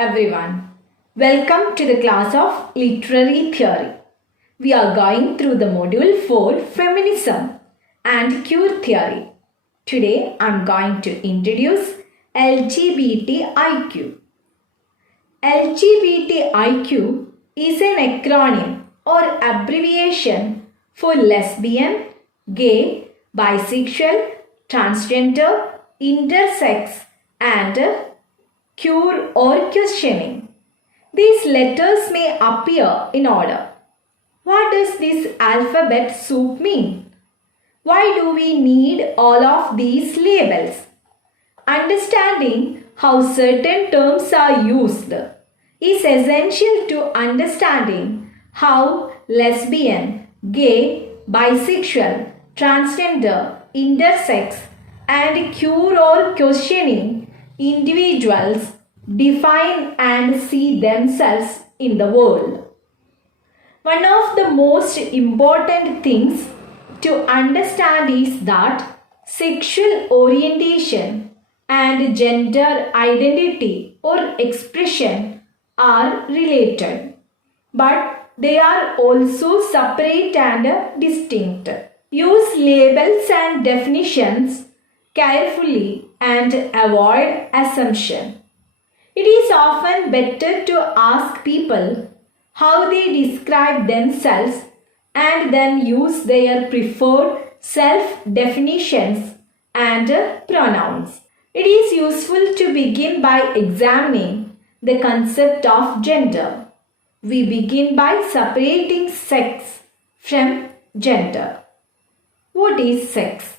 everyone. Welcome to the class of Literary Theory. We are going through the module for Feminism and Queer Theory. Today I am going to introduce LGBTIQ. LGBTIQ is an acronym or abbreviation for lesbian, gay, bisexual, transgender, intersex and queer or questioning. These letters may appear in order. What does this alphabet soup mean? Why do we need all of these labels? Understanding how certain terms are used is essential to understanding how lesbian, gay, bisexual, transgender, intersex, and queer or questioning individuals define and see themselves in the world. One of the most important things to understand is that sexual orientation and gender identity or expression are related, but they are also separate and distinct. Use labels and definitions carefully and avoid assumption. It is often better to ask people how they describe themselves and then use their preferred self-definitions and pronouns. It is useful to begin by examining the concept of gender. We begin by separating sex from gender. What is sex?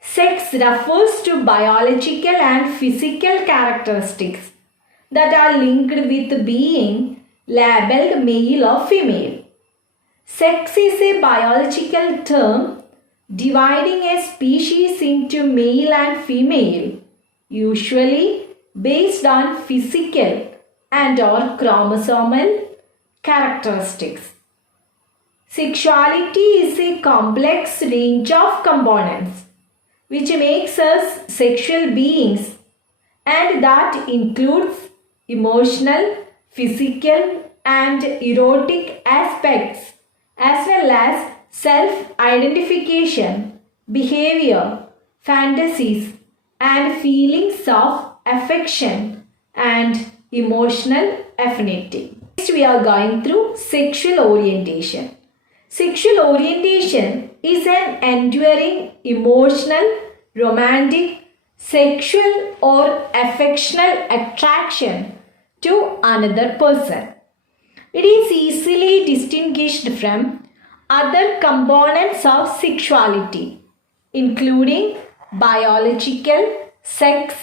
Sex refers to biological and physical characteristics that are linked with being labeled male or female. Sex is a biological term dividing a species into male and female, usually based on physical and/or chromosomal characteristics. Sexuality is a complex range of components which makes us sexual beings, and that includes emotional, physical, and erotic aspects as well as self-identification, behavior, fantasies, and feelings of affection and emotional affinity. Next, we are going through sexual orientation. Sexual orientation is an enduring emotional, romantic, sexual or affectional attraction to another person. It is easily distinguished from other components of sexuality, including biological, sex,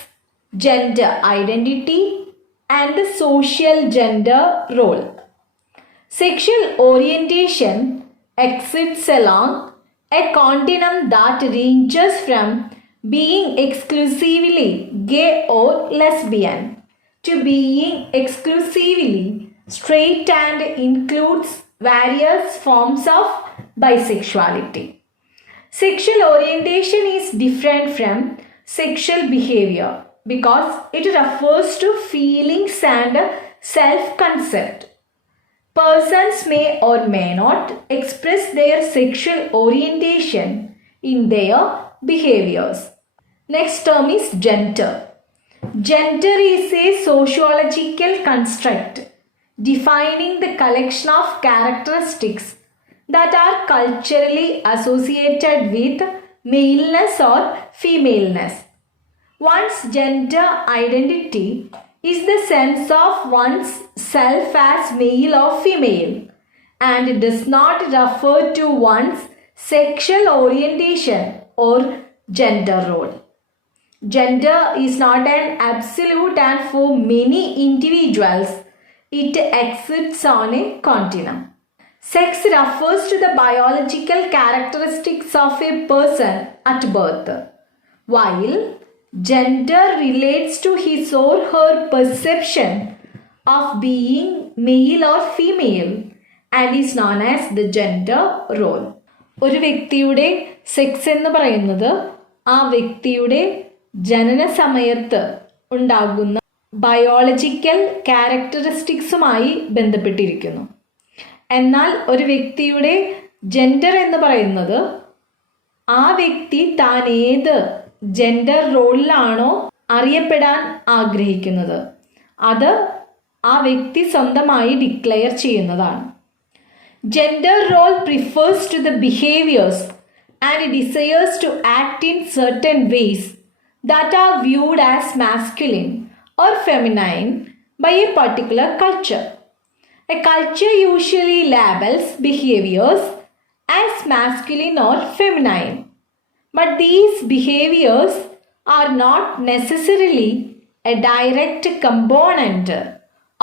gender identity, and the social gender role. Sexual orientation exists along a continuum that ranges from being exclusively gay or lesbian to being exclusively straight and includes various forms of bisexuality. Sexual orientation is different from sexual behavior because it refers to feelings and self-concept. Persons may or may not express their sexual orientation in their behaviors. Next term is gender. Gender is a sociological construct defining the collection of characteristics that are culturally associated with maleness or femaleness. One's gender identity is the sense of one's self as male or female and does not refer to one's sexual orientation or gender role. Gender is not an absolute, and for many individuals it exists on a continuum. Sex refers to the biological characteristics of a person at birth, while gender relates to his or her perception of being male or female and is known as the gender role. ഒരു വ്യക്തിയുടെ sex എന്ന് പറയുന്നത് ആ വ്യക്തിയുടെ ജനന സമയത്ത് ഉണ്ടാകുന്ന biological ക്യാരക്ടറിസ്റ്റിക്സുമായി ബന്ധപ്പെട്ടിരിക്കുന്നു. എന്നാൽ ഒരു വ്യക്തിയുടെ ജെൻഡർ എന്ന് പറയുന്നത് ആ വ്യക്തി താൻ ഏത് ജെൻഡർ റോളിലാണോ അറിയപ്പെടാൻ ആഗ്രഹിക്കുന്നത് അത് ആ വ്യക്തി സ്വന്തമായി ഡിക്ലെയർ ചെയ്യുന്നതാണ്. Gender role refers to the behaviors and desires to act in certain ways that are viewed as masculine or feminine by a particular culture. A culture usually labels behaviors as masculine or feminine, but these behaviors are not necessarily a direct component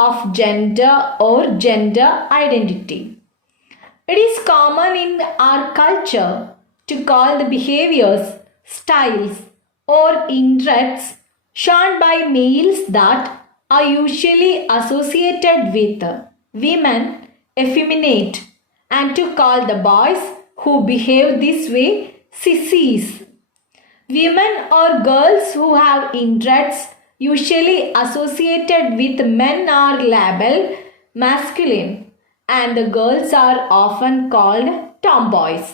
of gender or gender identity. It is common in our culture to call the behaviors, styles, or interests shown by males that are usually associated with women effeminate, and to call the boys who behave this way sissies. Women or girls who have interests usually associated with men are labeled masculine, and the girls are often called tomboys.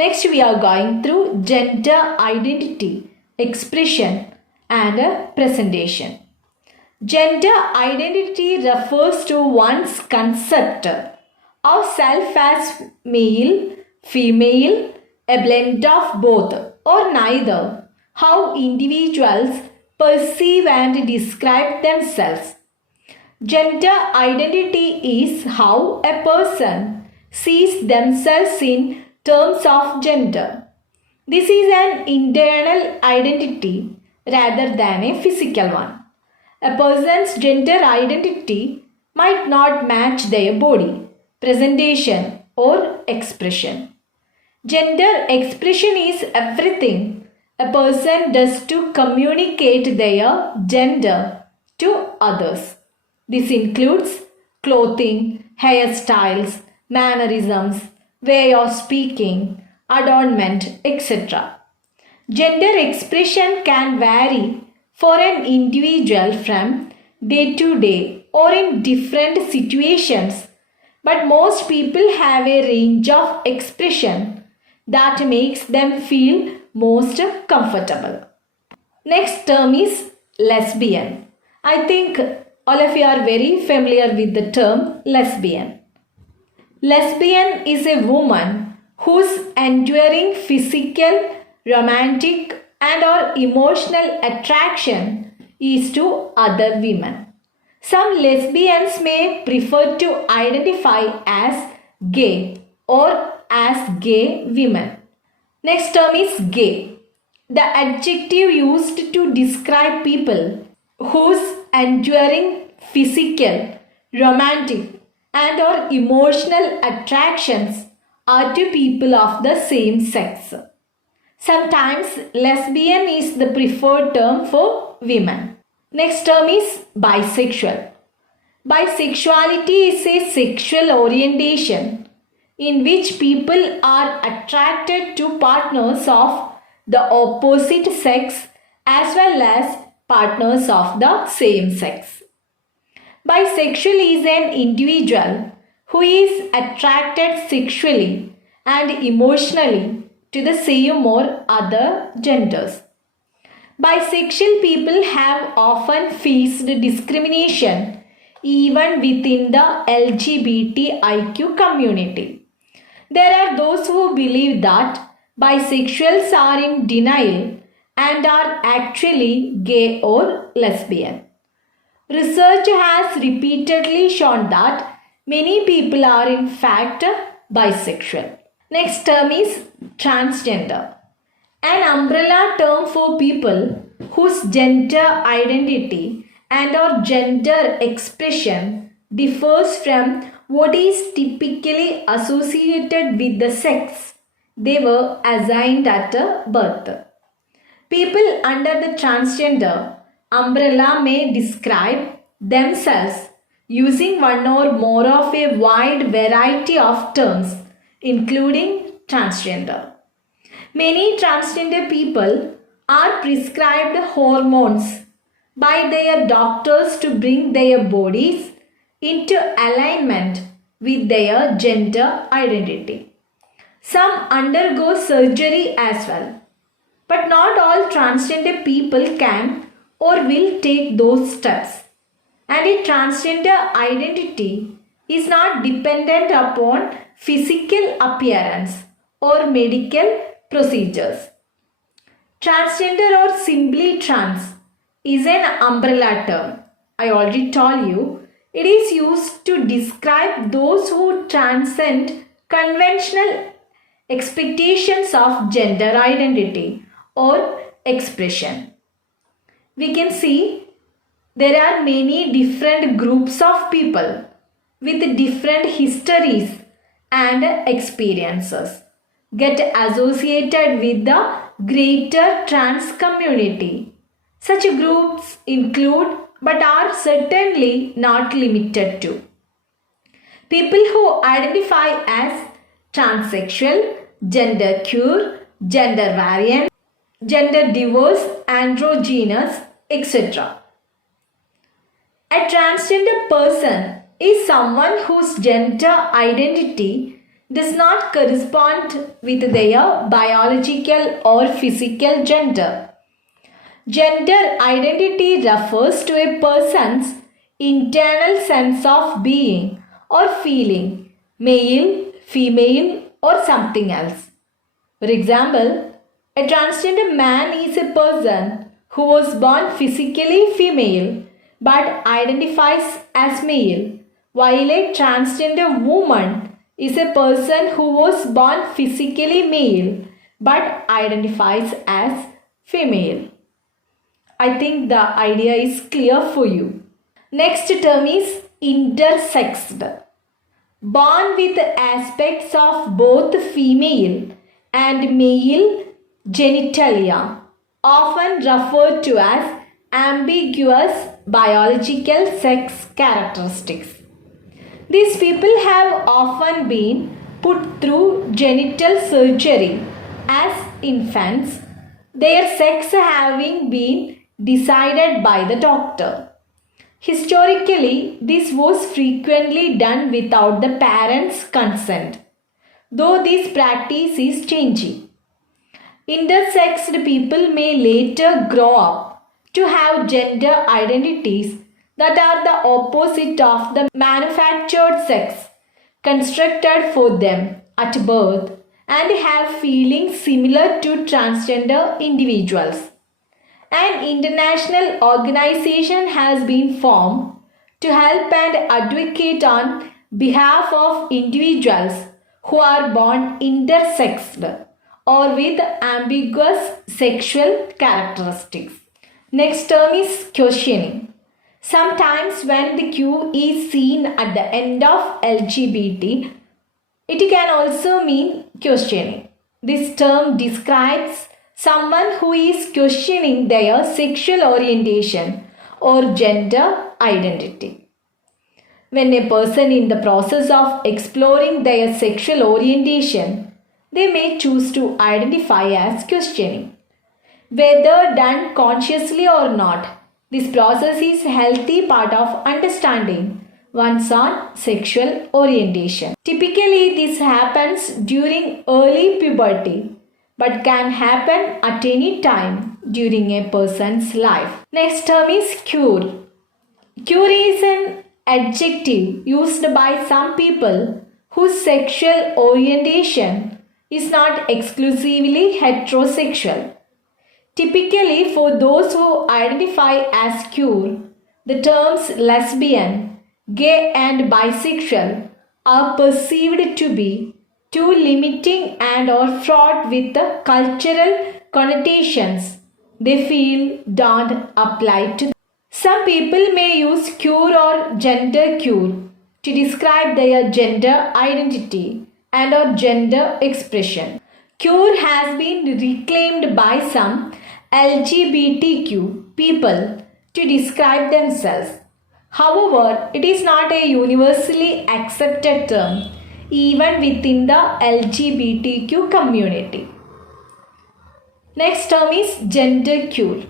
Next, we are going through gender identity, expression, and presentation. Gender identity refers to one's concept of self as male, female, a blend of both, or neither, how individuals perceive and describe themselves. Gender identity is how a person sees themselves in terms of gender. This is an internal identity rather than a physical one. A person's gender identity might not match their body, presentation, or expression. Gender expression is everything a person does to communicate their gender to others. This includes clothing, hairstyles, mannerisms, way of speaking, adornment, etc. Gender expression can vary for an individual from day to day or in different situations, but most people have a range of expression that makes them feel most comfortable. Next term is lesbian. I think all of you are very familiar with the term lesbian. Lesbian is a woman whose enduring physical, romantic, and or emotional attraction is to other women. Some lesbians may prefer to identify as gay or as gay women. Next term is gay. The adjective used to describe people whose enduring physical, romantic, and or emotional attractions are to people of the same sex. Sometimes lesbian is the preferred term for women. Next term is bisexual. Bisexuality is a sexual orientation in which people are attracted to partners of the opposite sex as well as partners of the same sex. Bisexual is an individual who is attracted sexually and emotionally to the same or other genders. Bisexual people have often faced discrimination even within the LGBTIQ community. There are those who believe that bisexuals are in denial and are actually gay or lesbian. Research has repeatedly shown that many people are in fact bisexual. Next term is transgender. An umbrella term for people whose gender identity and or gender expression differs from what is typically associated with the sex they were assigned at birth. People under the transgender umbrella may describe themselves using one or more of a wide variety of terms, including transgender. Many transgender people are prescribed hormones by their doctors to bring their bodies into alignment with their gender identity. Some undergo surgery as well, but not all transgender people can or will take those steps. And a transgender identity is not dependent upon physical appearance or medical procedures. Transgender or simply trans is an umbrella term. I already told you, it is used to describe those who transcend conventional expectations of gender identity or expression. We can see there are many different groups of people with different histories and experiences get associated with the greater trans community. Such groups include but are certainly not limited to people who identify as transsexual, genderqueer, gender variant, gender diverse, androgynous, etc. A transgender person is someone whose gender identity does not correspond with their biological or physical gender. Gender identity refers to a person's internal sense of being or feeling, male, female, or something else. For example, a transgender man is a person who was born physically female but identifies as male, while a transgender woman is a person who was born physically male but identifies as female. I think the idea is clear for you. Next term is intersexed. Born with aspects of both female and male genitalia, often referred to as ambiguous biological sex characteristics. These people have often been put through genital surgery as infants, their sex having been decided by the doctor. Historically, this was frequently done without the parents' consent, though this practice is changing. Intersexed people may later grow up to have gender identities that are the opposite of the manufactured sex constructed for them at birth and have feelings similar to transgender individuals. An international organization has been formed to help and advocate on behalf of individuals who are born intersexed or with ambiguous sexual characteristics. Next term is questioning. Sometimes when the Q is seen at the end of LGBT, it can also mean questioning. This term describes someone who is questioning their sexual orientation or gender identity. When a person in the process of exploring their sexual orientation, they may choose to identify as questioning. Whether done consciously or not, this process is a healthy part of understanding one's own sexual orientation. Typically, this happens during early puberty, but can happen at any time during a person's life. Next term is queer. Queer is an adjective used by some people whose sexual orientation is not exclusively heterosexual. Typically, for those who identify as queer, the terms lesbian, gay, and bisexual are perceived to be too limiting and or fraught with the cultural connotations they feel don't apply to them. Some people may use queer or genderqueer to describe their gender identity and or gender expression. Queer has been reclaimed by some LGBTQ people to describe themselves. However, it is not a universally accepted term even within the LGBTQ community. Next term is genderqueer.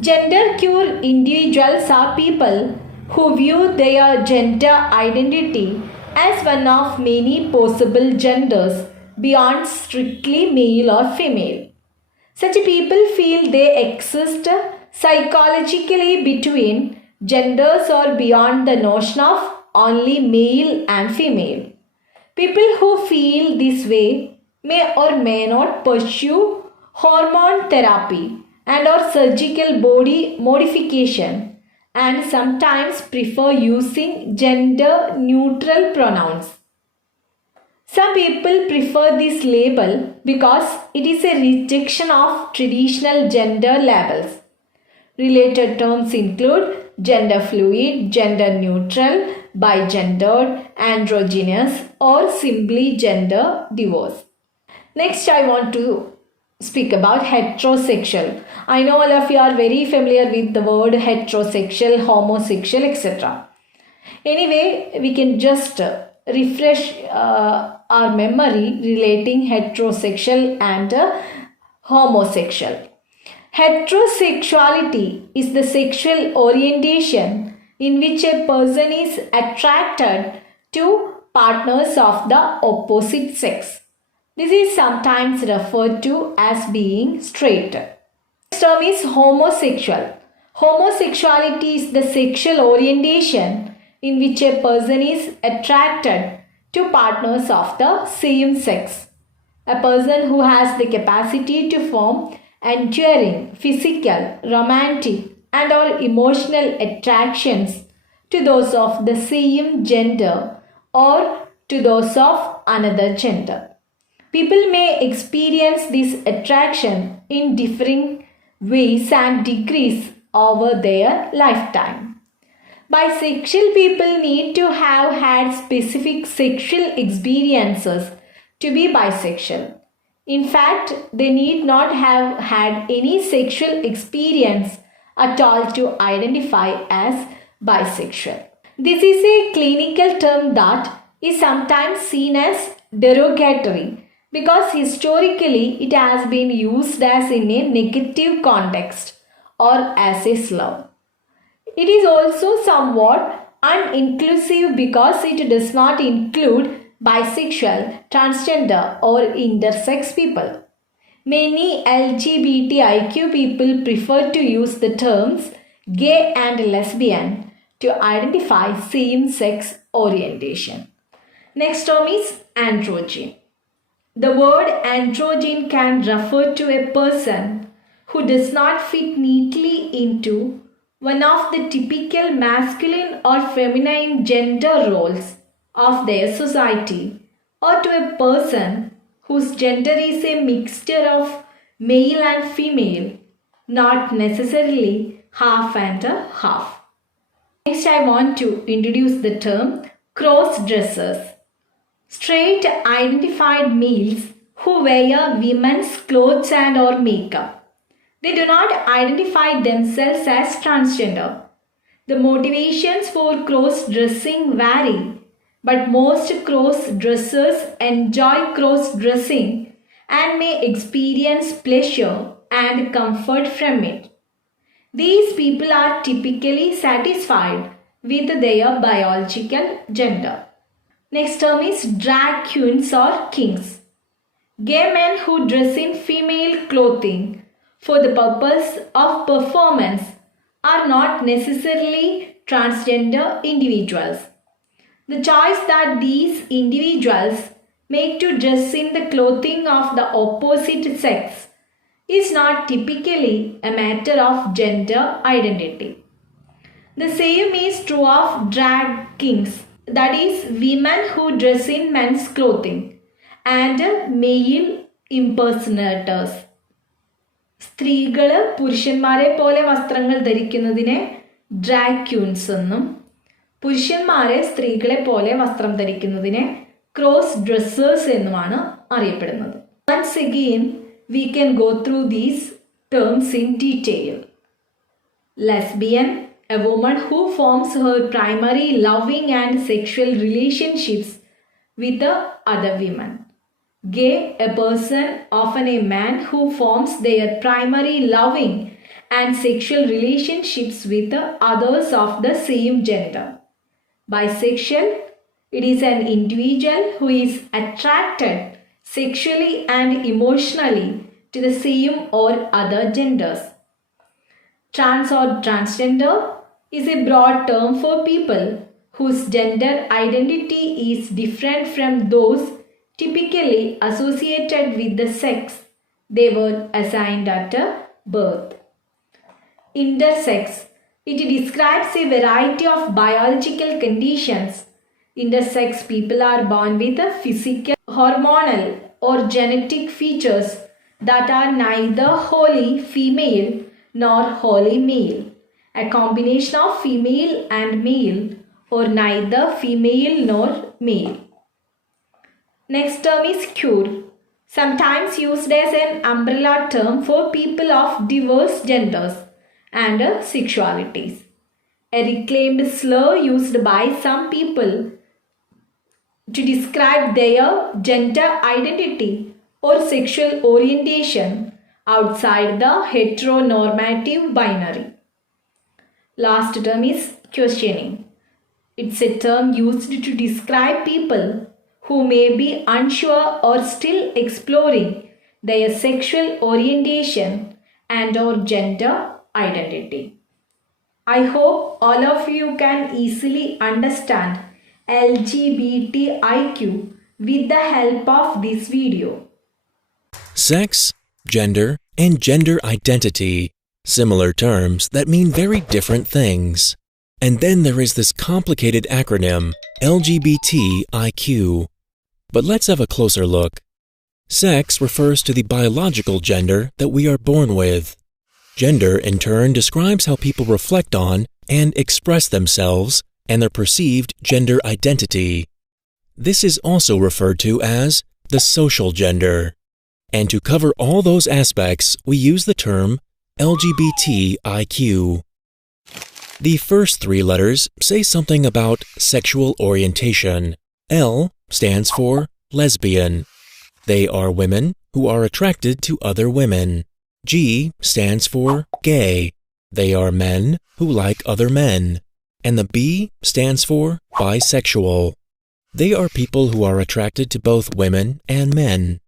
Gender-queer individuals are people who view their gender identity as one of many possible genders beyond strictly male or female. Such people feel they exist psychologically between genders or beyond the notion of only male and female. People who feel this way may or may not pursue hormone therapy and or surgical body modification and sometimes prefer using gender neutral pronouns. Some people prefer this label because it is a rejection of traditional gender labels. Related terms include gender fluid, gender neutral, bigendered, androgynous, or simply gender diverse. Next, I want to speak about heterosexual. I know all of you are very familiar with the word heterosexual, homosexual, etc. Anyway, we can just refresh our memory relating heterosexual and homosexual. Heterosexuality is the sexual orientation in which a person is attracted to partners of the opposite sex. This is sometimes referred to as being straight. Next term is homosexual. Homosexuality is the sexual orientation in which a person is attracted to partners of the same sex. A person who has the capacity to form enduring physical, romantic, and or emotional attractions to those of the same gender or to those of another gender. People may experience this attraction in differing ways and degrees over their lifetime. Bisexual people need to have had specific sexual experiences to be bisexual. In fact, they need not have had any sexual experience at all to identify as bisexual. This is a clinical term that is sometimes seen as derogatory because historically it has been used as in a negative context or as a slur. It is also somewhat uninclusive because it does not include bisexual, transgender or intersex people. Many LGBTIQ people prefer to use the terms gay and lesbian to identify same-sex orientation. Next term is androgyne. The word androgyne can refer to a person who does not fit neatly into one of the typical masculine or feminine gender roles of their society, or to a person whose gender is a mixture of male and female, not necessarily half and half. Next, I want to introduce the term cross-dressers. Straight identified males who wear women's clothes and or makeup. They do not identify themselves as transgender. The motivations for cross-dressing vary, but most cross-dressers enjoy cross-dressing and may experience pleasure and comfort from it. These people are typically satisfied with their biological gender. Next term is drag queens or kings. Gay men who dress in female clothing for the purpose of performance are not necessarily transgender individuals. The choice that these individuals make to dress in the clothing of the opposite sex is not typically a matter of gender identity. The same is true of drag kings, that is, women who dress in men's clothing, and male impersonators. സ്ത്രീകൾ പുരുഷന്മാരെ പോലെ വസ്ത്രങ്ങൾ ധരിക്കുന്നതിനെ drag ക്യൂൻസ് എന്നും പുരുഷന്മാരെ സ്ത്രീകളെ പോലെ വസ്ത്രം ധരിക്കുന്നതിനെ cross dressers എന്നുമാണ് അറിയപ്പെടുന്നത്. Once again, we can go through these terms in detail. Lesbian, a woman who forms her primary loving and sexual relationships with other women. Gay, a person, often a man, who forms their primary loving and sexual relationships with others of the same gender. Bisexual, it is an individual who is attracted sexually and emotionally to the same or other genders. Trans or transgender is a broad term for people whose gender identity is different from those typically associated with the sex they were assigned at birth. Intersex. It describes a variety of biological conditions. Intersex people are born with physical, hormonal, or genetic features that are neither wholly female nor wholly male, a combination of female and male, or neither female nor male. Next term is queer, sometimes used as an umbrella term for people of diverse genders and sexualities. A reclaimed slur used by some people to describe their gender identity or sexual orientation outside the heteronormative binary. Last term is questioning. It's a term used to describe people who may be unsure or still exploring their sexual orientation and or gender identity. I hope all of you can easily understand LGBTIQ with the help of this video. Sex, gender, and gender identity. Similar terms that mean very different things. And then there is this complicated acronym, LGBTIQ. But let's have a closer look. Sex refers to the biological gender that we are born with. Gender, in turn, describes how people reflect on and express themselves and their perceived gender identity. This is also referred to as the social gender. And to cover all those aspects, we use the term LGBTIQ. The first three letters say something about sexual orientation. L stands for lesbian. They are women who are attracted to other women. G stands for gay. They are men who like other men. And the B stands for bisexual. They are people who are attracted to both women and men.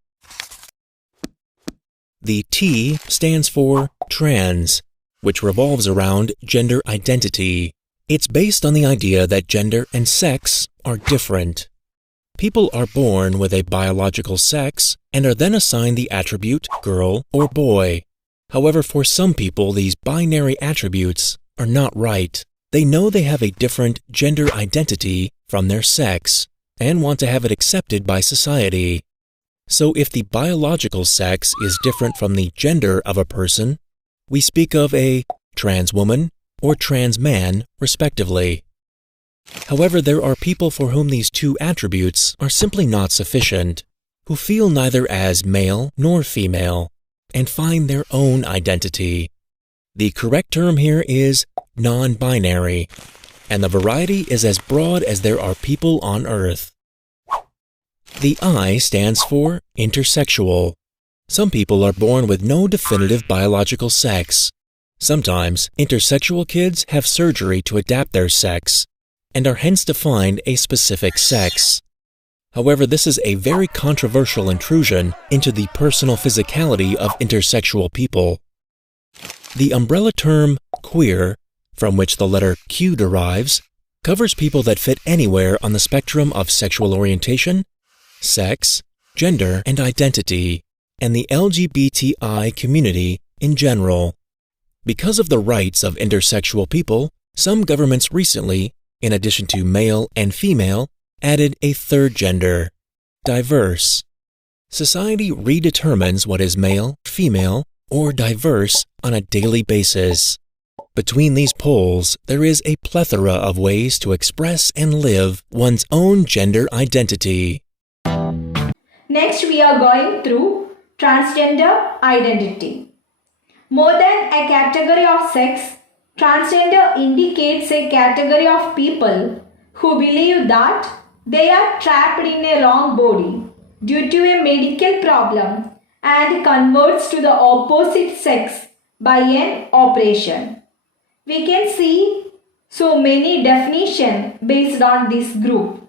The T stands for trans, which revolves around gender identity. It's based on the idea that gender and sex are different. People are born with a biological sex and are then assigned the attribute girl or boy. However, for some people, these binary attributes are not right. They know they have a different gender identity from their sex and want to have it accepted by society. So if the biological sex is different from the gender of a person, we speak of a trans woman or trans man, respectively. However, there are people for whom these two attributes are simply not sufficient, who feel neither as male nor female, and find their own identity. The correct term here is non-binary, and the variety is as broad as there are people on Earth. The I stands for intersexual. Some people are born with no definitive biological sex. Sometimes, intersexual kids have surgery to adapt their sex, and are hence defined a specific sex. However, this is a very controversial intrusion into the personal physicality of intersexual people. The umbrella term queer, from which the letter Q derives, covers people that fit anywhere on the spectrum of sexual orientation, sex, gender, and identity, and the LGBTI community in general. Because of the rights of intersexual people, some governments recently, in addition to male and female, added a third gender, diverse. Society redetermines what is male, female, or diverse on a daily basis. Between these poles, there is a plethora of ways to express and live one's own gender identity. Next, we are going through transgender identity. More than a category of sex, transgender indicates a category of people who believe that they are trapped in a wrong body due to a medical problem and converts to the opposite sex by an operation. We can see so many definitions based on this group.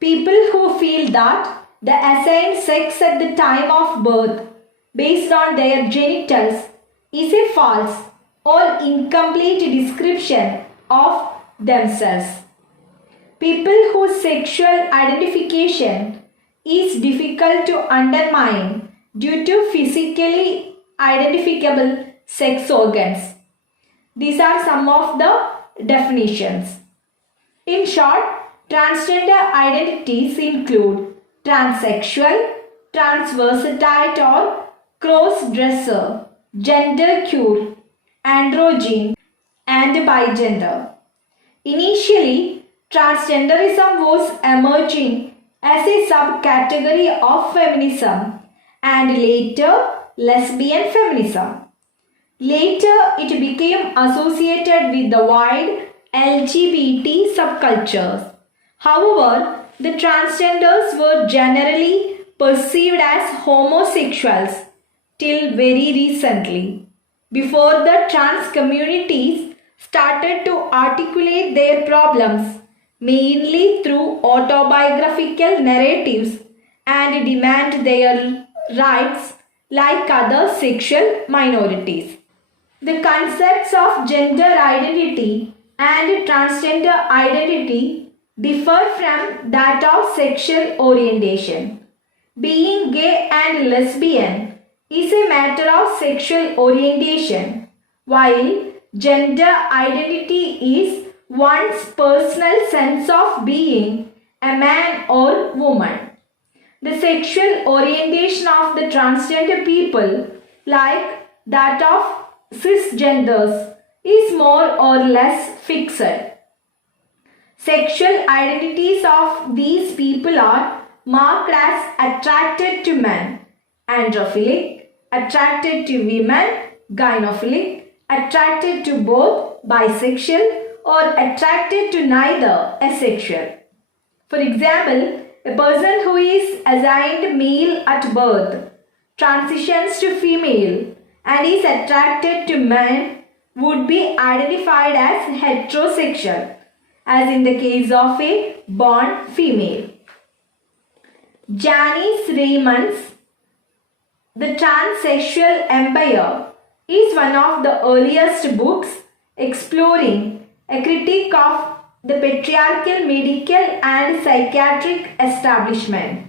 People who feel that the assigned sex at the time of birth based on their genitals is a false or incomplete description of themselves. People whose sexual identification is difficult to undermine due to physically identifiable sex organs. These are some of the definitions. In short, transgender identities include transsexual, transvestite or cross-dresser, genderqueer, androgyne, and bigender. Initially, transgenderism was emerging as a subcategory of feminism and later lesbian feminism. Later, it became associated with the wide LGBT subcultures. However, the transgenders were generally perceived as homosexuals till very recently, before the trans communities started to articulate their problems mainly through autobiographical narratives and demand their rights like other sexual minorities. The concepts of gender identity and transgender identity differ from that of sexual orientation. Being gay and lesbian is a matter of sexual orientation, while gender identity is one's personal sense of being a man or woman. The sexual orientation of the transgender people, like that of cisgenders, is more or less fixed. Sexual identities of these people are marked as attracted to men, androphilic, attracted to women, gynophilic, attracted to both, bisexual, or attracted to neither, asexual. For example, a person who is assigned male at birth transitions to female and is attracted to men would be identified as heterosexual, as in the case of a born female. Janice Raymond's The Transsexual Empire is one of the earliest books exploring a critique of the patriarchal medical and psychiatric establishment.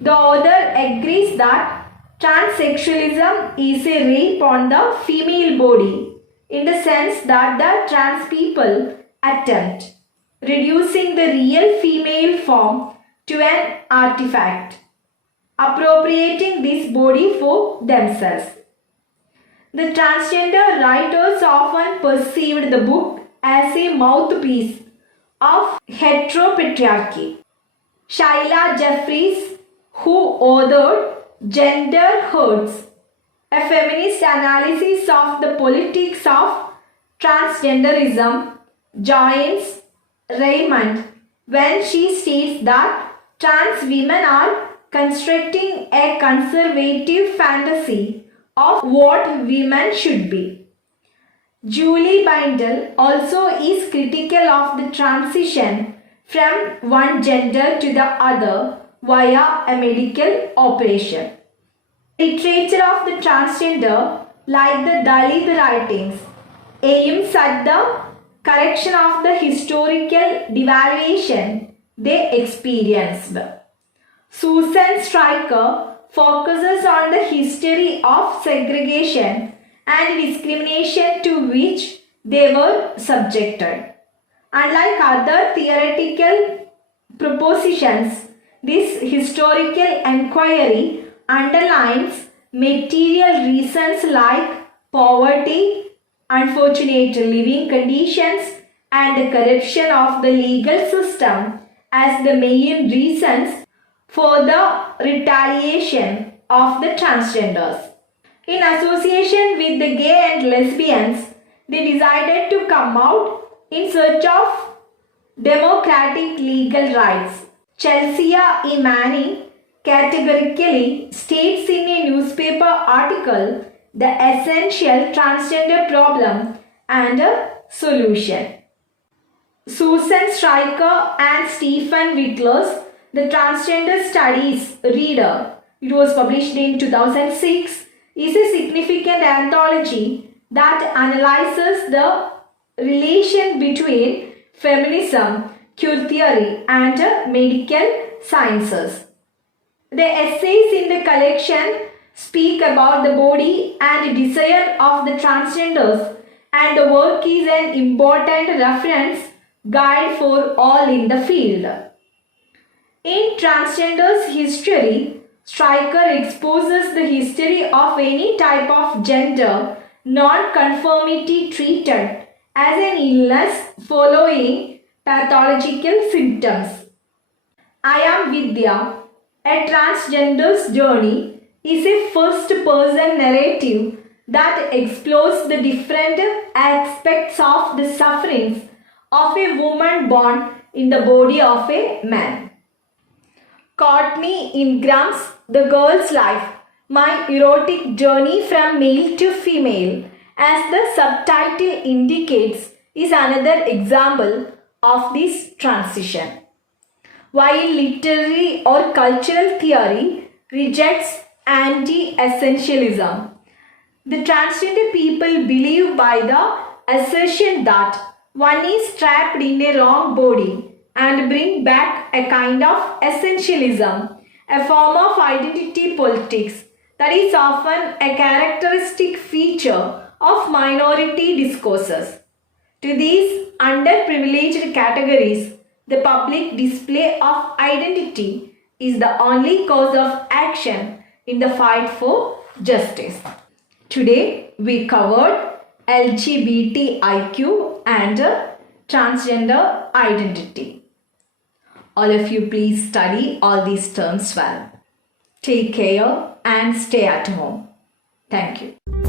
The author agrees that transsexualism is a rape on the female body in the sense that the trans people attempt reducing the real female form to an artifact, appropriating this body for themselves. The transgender writers often perceived the book as a mouthpiece of heteropatriarchy. Sheila Jeffries, who authored Gender Hurts, a feminist analysis of the politics of transgenderism, joins Raymond when she states that trans women are constructing a conservative fantasy of what women should be. Julie Bindel also is critical of the transition from one gender to the other via a medical operation. Literature of the transgender, like the Dalit writings, aims at the correction of the historical devaluation they experienced. Susan Stryker focuses on the history of segregation and discrimination to which they were subjected. Unlike other theoretical propositions, this historical enquiry underlines material reasons like poverty, unfortunate living conditions, and the corruption of the legal system as the main reasons for the retaliation of the transgenders. In association with the gay and lesbians, they decided to come out in search of democratic legal rights. Chelsea E. Manning categorically states in a newspaper article the essential transgender problem and a solution. Susan Stryker and Stephen Whitler's The Transgender Studies Reader, it was published in 2006, is a significant anthology that analyzes the relation between feminism, queer theory, and medical sciences. The essays in the collection speak about the body and desire of the transgenders, and the work is an important reference guide for all in the field. In Transgenders History, Stryker exposes the history of any type of gender non-conformity treated as an illness following pathological symptoms. I Am Vidya, A Transgender's Journey, is a first-person narrative that explores the different aspects of the sufferings of a woman born in the body of a man. Courtney Ingram's The Girl's Life, My Erotic Journey from Male to Female, as the subtitle indicates, is another example of this transition. While literary or cultural theory rejects anti-essentialism, the transgender people believe by the assertion that one is trapped in a wrong body and bring back a kind of essentialism, a form of identity politics that is often a characteristic feature of minority discourses. To these underprivileged categories, the public display of identity is the only cause of action in the fight for justice. Today we covered LGBTIQ and transgender identity. All of you please study all these terms well. Take care and stay at home. Thank you.